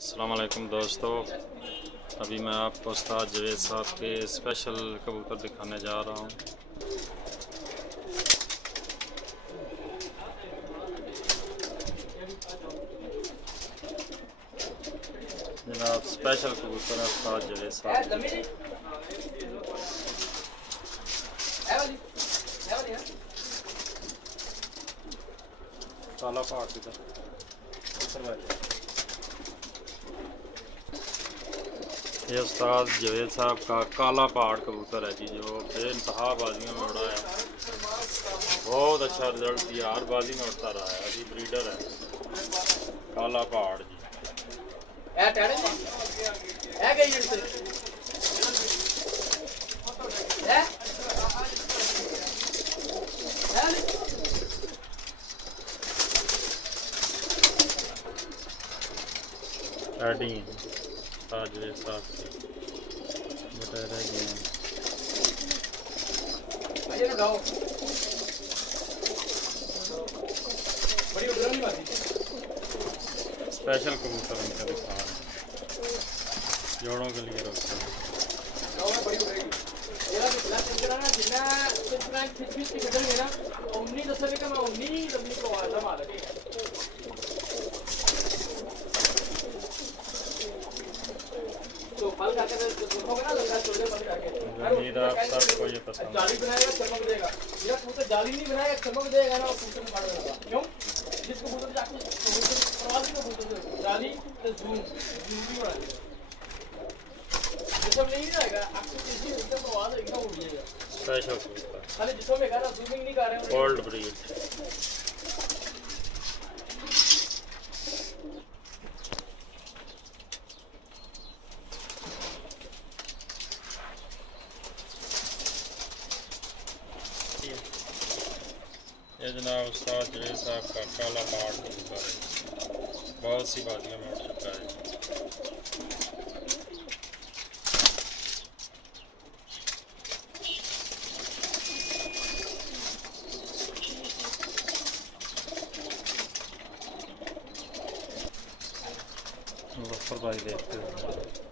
अस्सलाम वालेकुम दोस्तों, अभी मैं आपको उस्ताद जवेद साहब के स्पेशल कबूतर दिखाने जा रहा हूँ। जनाब स्पेशल कबूतर है उस्ताद जवेद साहब। काला पहाड़ किधर? ये उस्ताद जवेद साहब का काला पहाड़ कबूतर है जी, जो बेइंतहा बाजियों में उड़ा है। बहुत अच्छा रिजल्ट दिया, हर बाजी में उड़ता रहा है। अभी ब्रीडर है काला पहाड़ जी। जवेद साहब से बता रहे हैं। स्पेशल कबूतर उनका दिखा रहे हैं, जोड़ों के लिए रखते हैं। उम्मीद है आप सबको ये पसंद जाली बनाएगा चमक देगा। मेरा कबूतर जाली नहीं बनाएगा चमक देगा ना, कबूतर में फाड़ देगा। क्यों? जिस कबूतर जाके प्रवासी कबूतर जाली तो जूम भी बना देगा। जिसम नहीं रहेगा आपको किसी एकदम आवाज एकदम उड़ जाएगा। स्पेशल कबूतर खाली जिसम में गाना जूमिंग नहीं कर रहे हैं। Old breed. ये जनाब उस्ताद जवेद साहब का काला पहाड़ कबूतर है, बहुत सी बाजियों में उड़ चुका है। मुज़फ्फर भाई देखते हैं।